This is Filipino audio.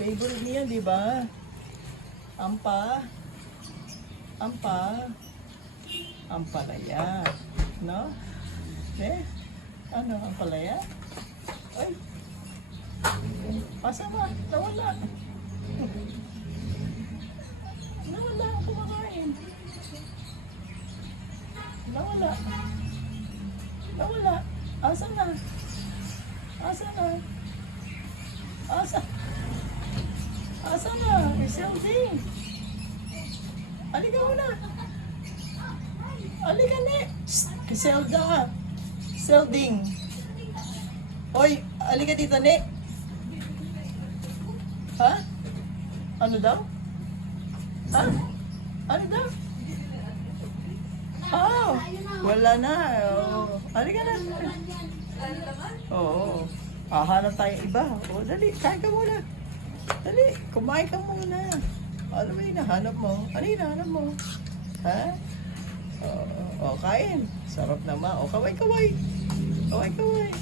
Favorite niya, di ba? Ampa. Ampa. Ampalaya. No? Eh? Ano, ampalaya? Ay. Asa ba? Nawala. Nawala ang kumakain. Nawala. Nawala. Asa na? Asa na? Asa? Asa na? Iselding. Halika muna. Halika na. Iselda. Selding. Hoy, halika dito, ne. Ha? Ano daw? Ha? Ano daw? Oh, wala na. Oh. Halika na. Oo. Hahanap tayo iba. Oh, dali, kain ka muna. Dali, kumain ka muna. Ano ba yung hinahanap mo? Ano yung hinahanap mo? Ha? Oh, kain. Sarap naman. Oh, kaway-kaway. Kaway-kaway.